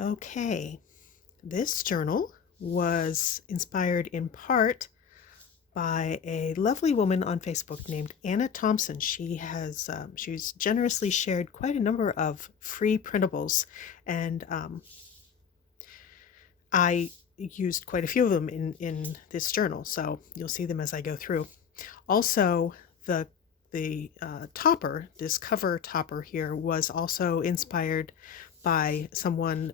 Okay, this journal was inspired in part by a lovely woman on Facebook named Anna Thompson. She's generously shared quite a number of free printables, and I used quite a few of them in this journal, so you'll see them as I go through. Also, the topper, this cover topper here, was also inspired by someone.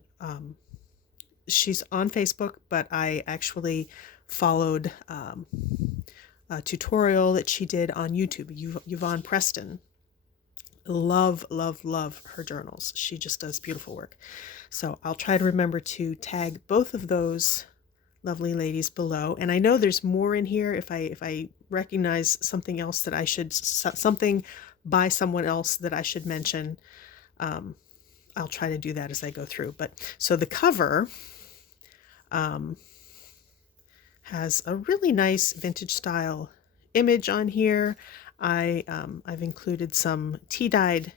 She's on Facebook, but I actually followed a tutorial that she did on YouTube, Yvonne Preston. Love, love, love her journals. She just does beautiful work. So I'll try to remember to tag both of those lovely ladies below. And I know there's more in here. If I recognize something else that I should, something by someone else that I should mention, I'll try to do that as I go through. But so the cover has a really nice vintage style image on here. I've included some tea-dyed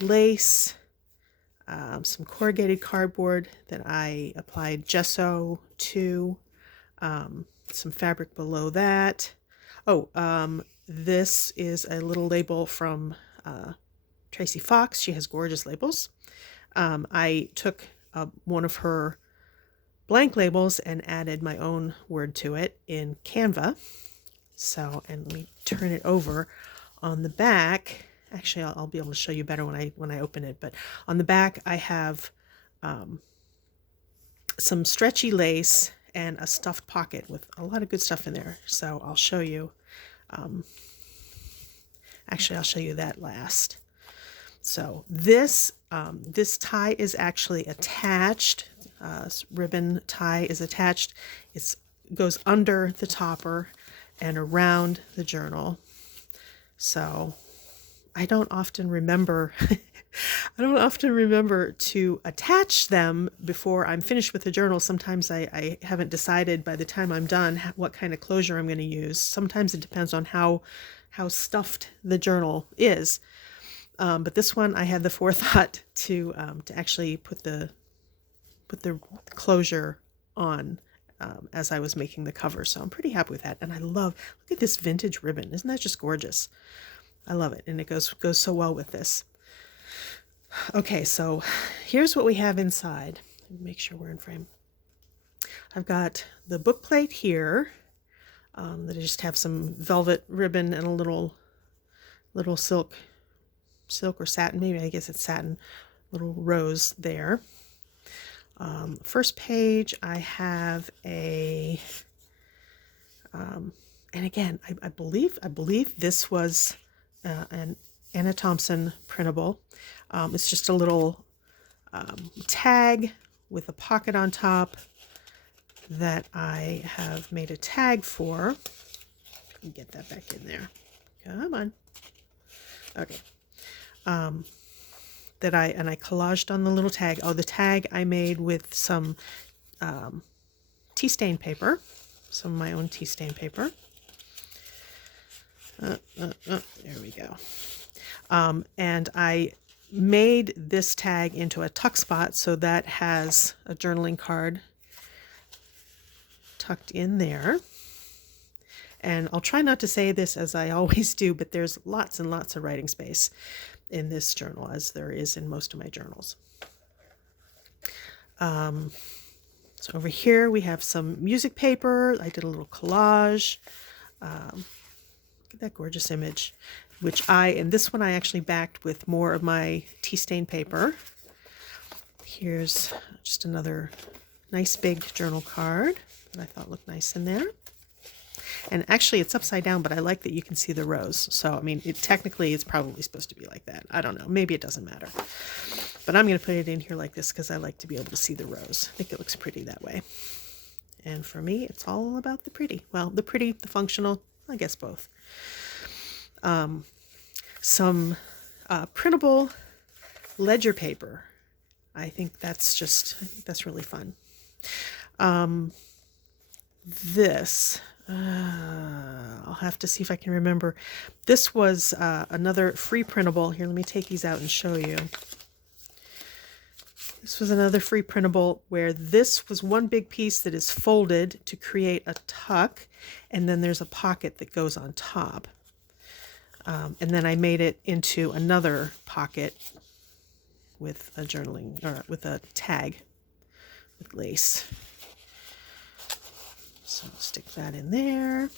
lace, some corrugated cardboard that I applied gesso to, some fabric below that. This is a little label from Tracy Fox. She has gorgeous labels. I took one of her blank labels and added my own word to it in Canva. So, and let me turn it over. On the back, actually I'll be able to show you better when I open it, but on the back I have some stretchy lace and a stuffed pocket with a lot of good stuff in there. So I'll show you. Actually, I'll show you that last. So this tie is actually attached. Ribbon tie is attached. It goes under the topper and around the journal. So I don't often remember to attach them before I'm finished with the journal. Sometimes I haven't decided by the time I'm done what kind of closure I'm going to use. Sometimes it depends on how stuffed the journal is. But this one I had the forethought to actually put the closure on as I was making the cover. So I'm pretty happy with that. And look at this vintage ribbon. Isn't that just gorgeous? I love it. And it goes so well with this. Okay, so here's what we have inside. Make sure we're in frame. I've got the book plate here that I just have some velvet ribbon and a little silk or satin, maybe I guess it's satin, little rose there. First page, I have a, and again, I believe this was an Anna Thompson printable. It's just a little tag with a pocket on top that I have made a tag for. Get that back in there. Come on. Okay. That I collaged on the little tag. Oh, the tag I made with some tea stain paper, some of my own tea stain paper. There we go. And I made this tag into a tuck spot, so that has a journaling card tucked in there. And I'll try not to say this as I always do, but there's lots and lots of writing space in this journal, as there is in most of my journals. So over here we have some music paper. I did a little collage. Look at that gorgeous image, and this one I actually backed with more of my tea stain paper. Here's just another nice big journal card that I thought looked nice in there. And actually it's upside down, but I like that you can see the rose. So, I mean, technically it's probably supposed to be like that. I don't know. Maybe it doesn't matter. But I'm going to put it in here like this because I like to be able to see the rose. I think it looks pretty that way. And for me, it's all about the pretty. Well, the pretty, the functional, I guess both. Some printable ledger paper. I think that's really fun. This... I'll have to see if I can remember. This was another free printable. Here, let me take these out and show you. This was another free printable where this was one big piece that is folded to create a tuck, and then there's a pocket that goes on top. And then I made it into another pocket with a journaling, or with a tag with lace. So I'll stick that in there.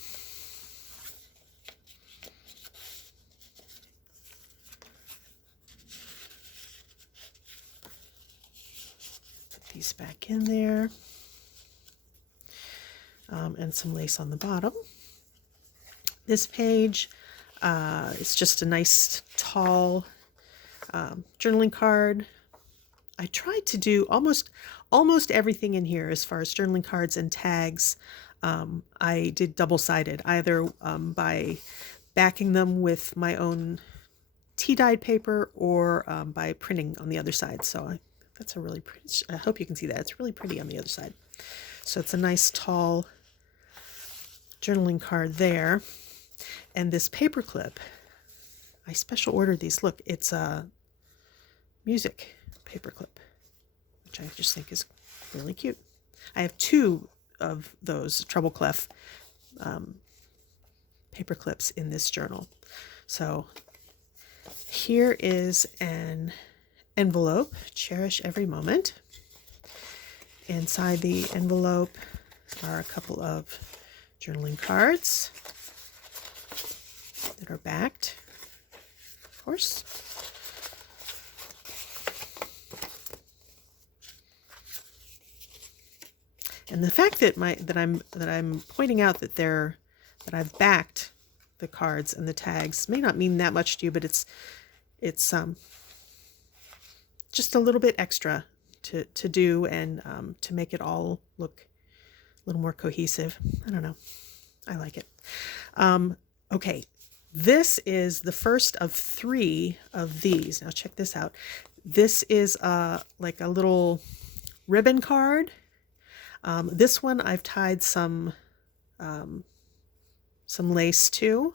These back in there, and some lace on the bottom. This page is just a nice tall journaling card. I tried to do almost everything in here as far as journaling cards and tags. I did double-sided, either by backing them with my own tea-dyed paper or by printing on the other side. So that's a really pretty, I hope you can see that. It's really pretty on the other side. So it's a nice tall journaling card there. And this paper clip, I special ordered these. Look, it's a music paper clip, which I just think is really cute. I have 2 of those treble clef paper clips in this journal. So here is an envelope, cherish every moment. Inside the envelope are a couple of journaling cards that are backed, of course. And the fact that I'm pointing out that I've backed the cards and the tags may not mean that much to you, but it's just a little bit extra to do, and to make it all look a little more cohesive. I don't know. I like it. Okay, this is the first of 3 of these. Now check this out. This is like a little ribbon card. This one I've tied some lace to.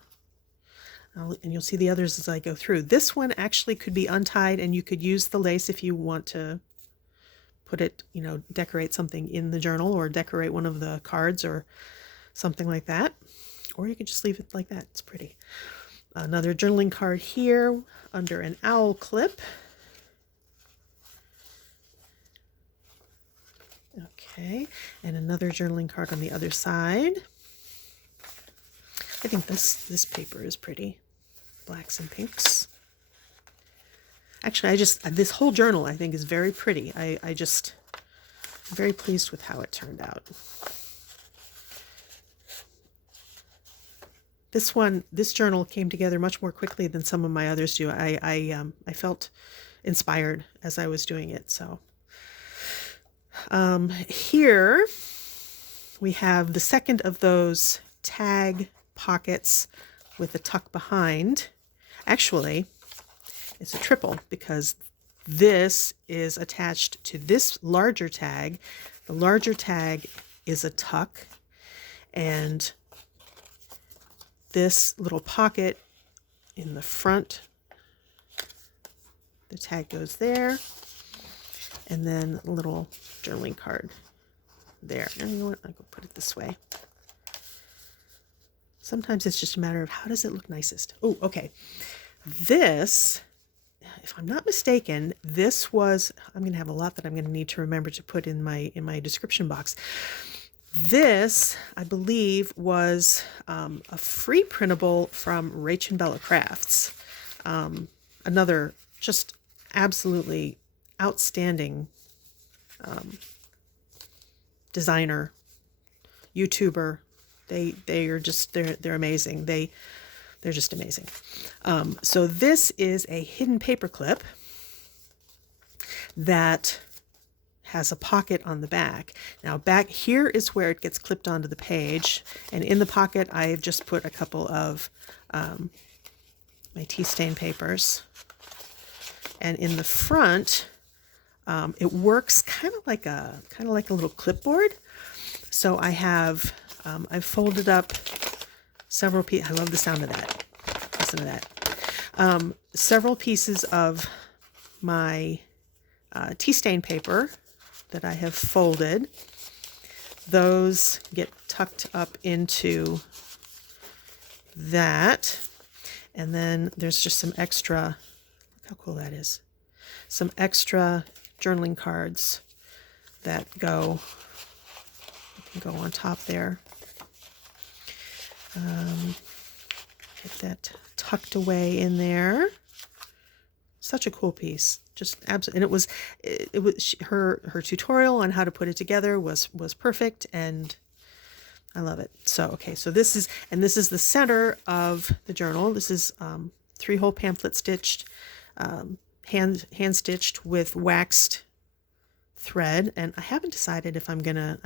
And you'll see the others as I go through. This one actually could be untied, and you could use the lace if you want to put it, decorate something in the journal, or decorate one of the cards or something like that. Or you could just leave it like that. It's pretty. Another journaling card here under an owl clip. Okay, and another journaling card on the other side. I think this paper is pretty. Blacks and pinks. Actually, this whole journal I think is very pretty. I'm very pleased with how it turned out. This journal came together much more quickly than some of my others do. I felt inspired as I was doing it. So here we have the second of those tag pockets with a tuck behind. Actually, it's a triple, because this is attached to this larger tag. The larger tag is a tuck, and this little pocket in the front, the tag goes there, and then a little journaling card there. And you know what? I'll go put it this way. Sometimes it's just a matter of how does it look nicest. Oh, okay. This, if I'm not mistaken, this was, I'm going to have a lot that I'm going to need to remember to put in my description box. This, I believe, was a free printable from Rach Bella Crafts. Another just absolutely outstanding designer, YouTuber. They're amazing. They're just amazing. So this is a hidden paper clip that has a pocket on the back. Now back here is where it gets clipped onto the page, and in the pocket I've just put a couple of my tea stain papers, and in the front it works kind of like a little clipboard. So I have I've folded up several pieces. I love the sound of that. Listen to that. Several pieces of my tea stain paper that I have folded. Those get tucked up into that. And then there's just some extra, look how cool that is. Some extra journaling cards that can go on top there. Get that tucked away in there. Such a cool piece. Just absolutely. And it was her tutorial on how to put it together was perfect, and I love it. So, okay, so this is the center of the journal. This is 3-hole pamphlet stitched, hand stitched with waxed thread. And I haven't decided if I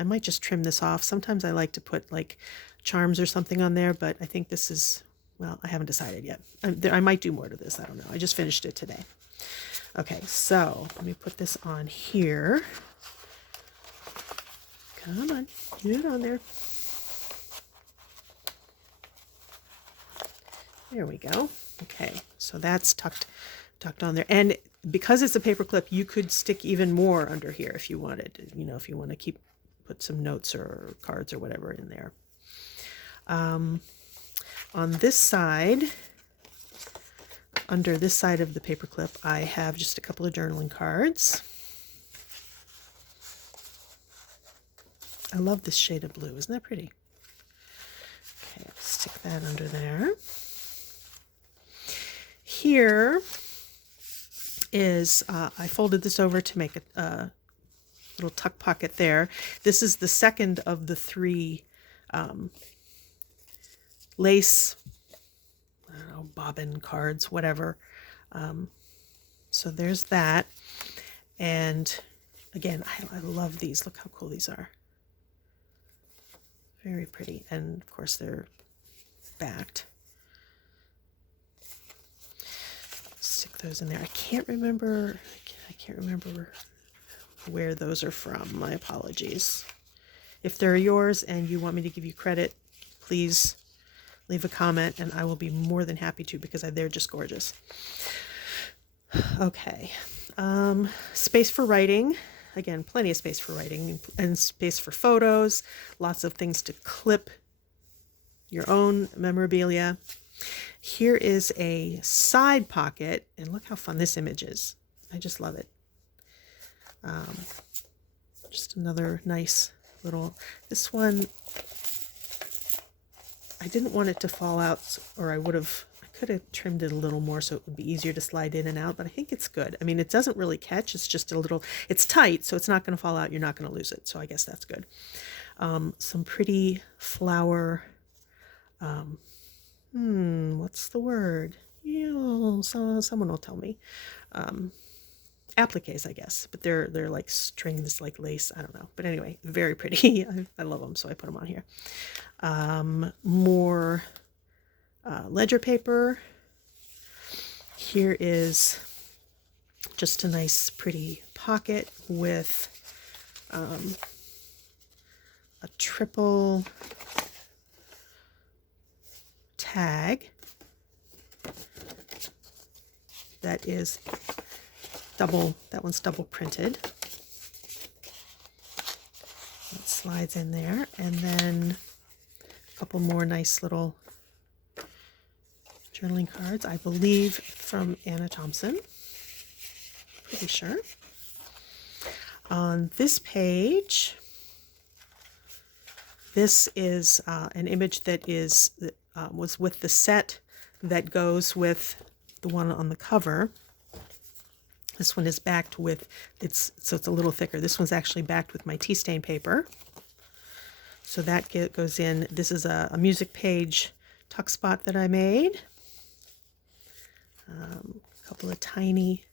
might just trim this off. Sometimes I like to put like charms or something on there, but I think this is, well, I haven't decided yet. I might do more to this. I don't know. I just finished it today. Okay, so let me put this on here. Come on, get it on there. There we go. Okay, so that's tucked on there. And because it's a paper clip, you could stick even more under here if you wanted. You know, if you want to put some notes or cards or whatever in there. On this side, under this side of the paper clip, I have just a couple of journaling cards. I love this shade of blue. Isn't that pretty? Okay, I'll stick that under there. Here is, I folded this over to make a little tuck pocket there. This is the second of the 3 lace, I don't know, bobbin cards, whatever. So there's that. And again, I love these. Look how cool these are. Very pretty. And of course they're backed. Stick those in there. I can't remember where those are from. My apologies. If they're yours and you want me to give you credit, please leave a comment and I will be more than happy to, because they're just gorgeous. Okay. Space for writing. Again, plenty of space for writing and space for photos. Lots of things to clip your own memorabilia. Here is a side pocket, and look how fun this image is. I just love it. Just another nice little, this one, I didn't want it to fall out, or I could have trimmed it a little more so it would be easier to slide in and out, but I think it's good. I mean, it doesn't really catch. It's just a little, it's tight, so it's not going to fall out. You're not going to lose it. So I guess that's good. Some pretty flower, what's the word? So someone will tell me. Appliques, I guess, but they're like strings, like lace. I don't know, but anyway, very pretty. I love them, so I put them on here. More ledger paper. Here is just a nice, pretty pocket with a triple tag that is that one's double printed. It slides in there, and then a couple more nice little journaling cards, I believe from Anna Thompson. Pretty sure. On this page, this is an image that was with the set that goes with the one on the cover. This one is backed with, so it's a little thicker. This one's actually backed with my tea stain paper. So that goes in. This is a music page tuck spot that I made. A couple of tiny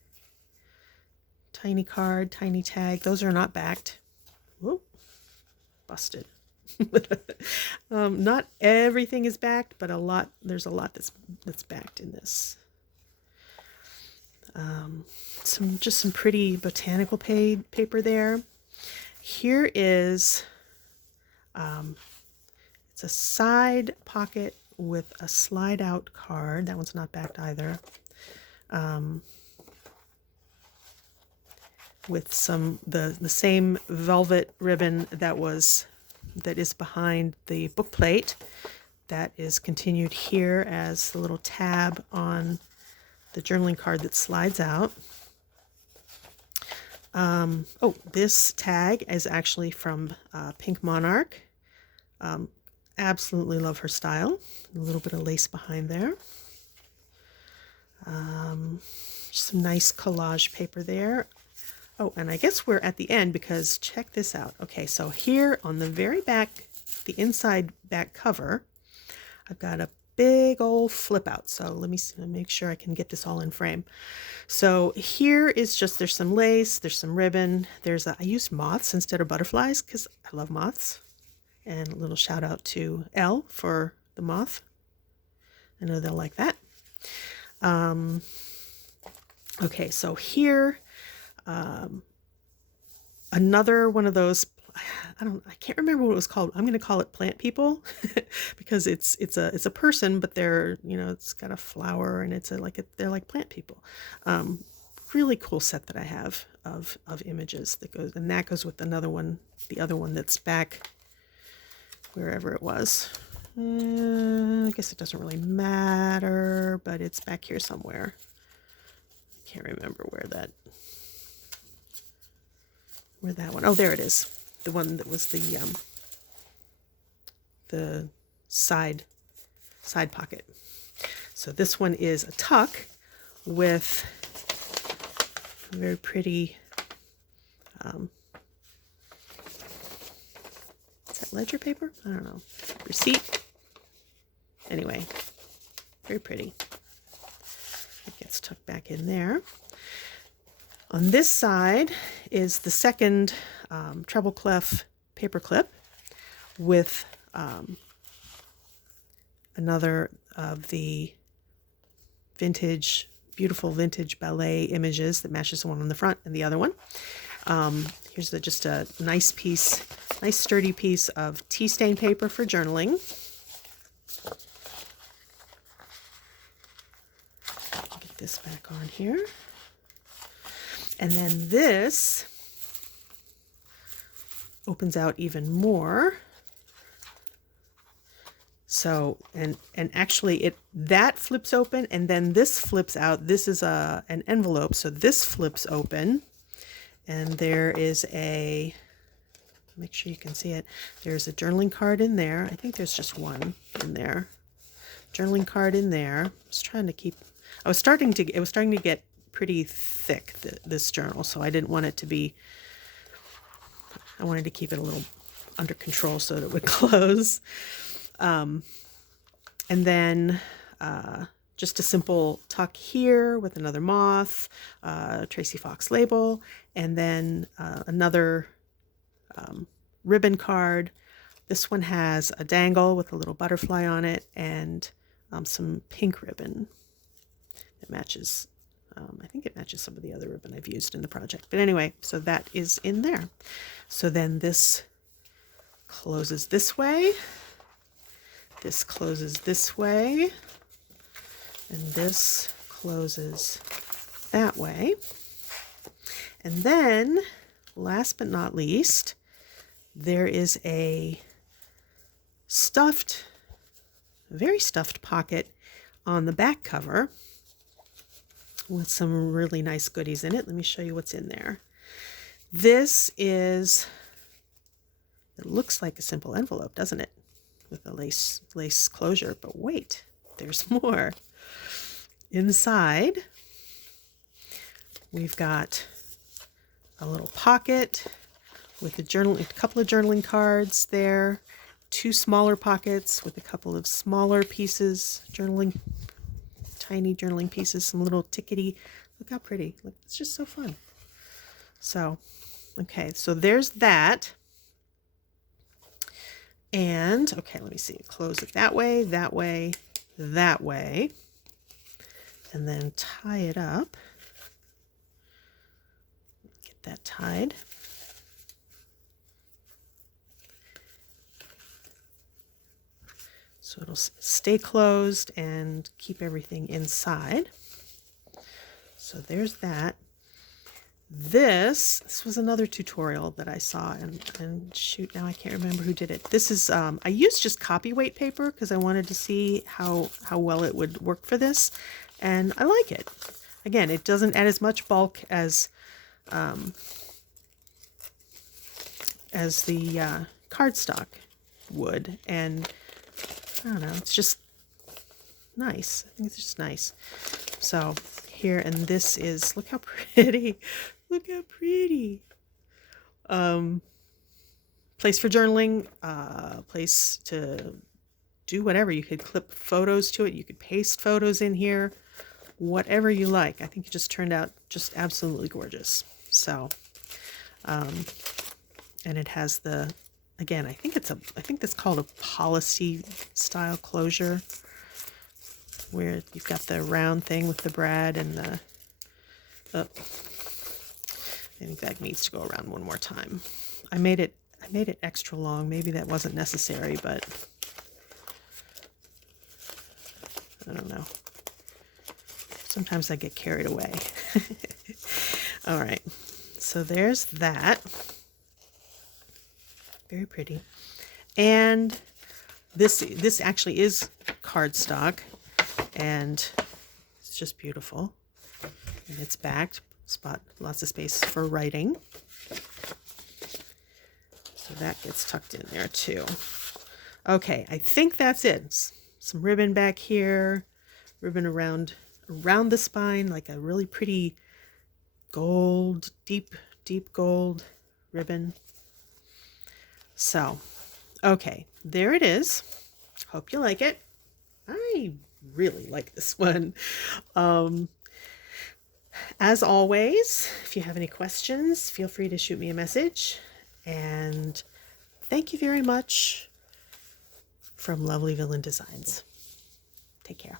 card, tiny tag. Those are not backed. Whoop, busted. Not everything is backed, but there's a lot that's backed in this. Some pretty botanical paper there. Here is it's a side pocket with a slide out card. That one's not backed either. with the same velvet ribbon that is behind the book plate. That is continued here as the little tab on the journaling card that slides out. Oh, this tag is actually from Pink Monarch. Absolutely love her style. A little bit of lace behind there. Some nice collage paper there. Oh, and I guess we're at the end because check this out. Okay, so here on the very back, the inside back cover, I've got a big old flip out. So let me make sure I can get this all in frame. So here is just, there's some lace, there's some ribbon. I used moths instead of butterflies because I love moths. And a little shout out to Elle for the moth. I know they'll like that. Okay, so here, another one of those, I can't remember what it was called. I'm going to call it plant people because it's a person, but they're, it's got a flower and they're like plant people. Really cool set that I have of images that goes with another one, the other one that's back wherever it was. I guess it doesn't really matter, but it's back here somewhere. I can't remember where that one. Oh, there it is. The one that was the side pocket. So this one is a tuck with a very pretty, is that ledger paper? I don't know. Receipt. Anyway, very pretty. It gets tucked back in there. On this side is the second treble clef paperclip with another of the beautiful vintage ballet images that matches the one on the front and the other one. Here's just a nice sturdy piece of tea stain paper for journaling. Get this back on here. And then this opens out even more. So, and actually that flips open and then this flips out. This is an envelope. So this flips open and there is make sure you can see it. There's a journaling card in there. I think there's just one in there. Journaling card in there. It was starting to get pretty thick, this journal, so I didn't want it to be, I wanted to keep it a little under control so that it would close. And then just a simple tuck here with another moth, Tracy Fox label, and then another ribbon card. This one has a dangle with a little butterfly on it and some pink ribbon that matches. I think it matches some of the other ribbon I've used in the project. But anyway, so that is in there. So then this closes this way. This closes this way. And this closes that way. And then, last but not least, there is a very stuffed pocket on the back cover with some really nice goodies in it. Let me show you what's in there. This it looks like a simple envelope, doesn't it? With a lace closure, but wait, there's more. Inside, we've got a little pocket with a couple of journaling cards there, two smaller pockets with a couple of smaller pieces, tiny journaling pieces, some little tickety. Look how pretty. Look, it's just so fun. So, okay, so there's that. And, okay, let me see. Close it that way, that way, that way. And then tie it up. Get that tied. So it'll stay closed and keep everything inside. So there's that. This was another tutorial that I saw, and shoot, now I can't remember who did it. This is, I used just copyweight paper because I wanted to see how well it would work for this, and I like it. Again, it doesn't add as much bulk as the cardstock would, and I don't know, it's just nice. I think it's just nice. So here, and this is, look how pretty. Look how pretty. Place for journaling, place to do whatever. You could clip photos to it. You could paste photos in here, whatever you like. I think it just turned out just absolutely gorgeous. So, and it has the, again, I think that's called a policy style closure, where you've got the round thing with the brad and the, I think that needs to go around one more time. I made it extra long. Maybe that wasn't necessary, but I don't know. Sometimes I get carried away. All right. So there's that. Very pretty. And this actually is cardstock, and it's just beautiful. And it's backed, lots of space for writing. So that gets tucked in there too. Okay, I think that's it. Some ribbon back here, ribbon around the spine, like a really pretty gold, deep gold ribbon. So, okay, there it is. Hope you like it. I really like this one. As always, if you have any questions, feel free to shoot me a message. And thank you very much from Lovely Villain Designs. Take care.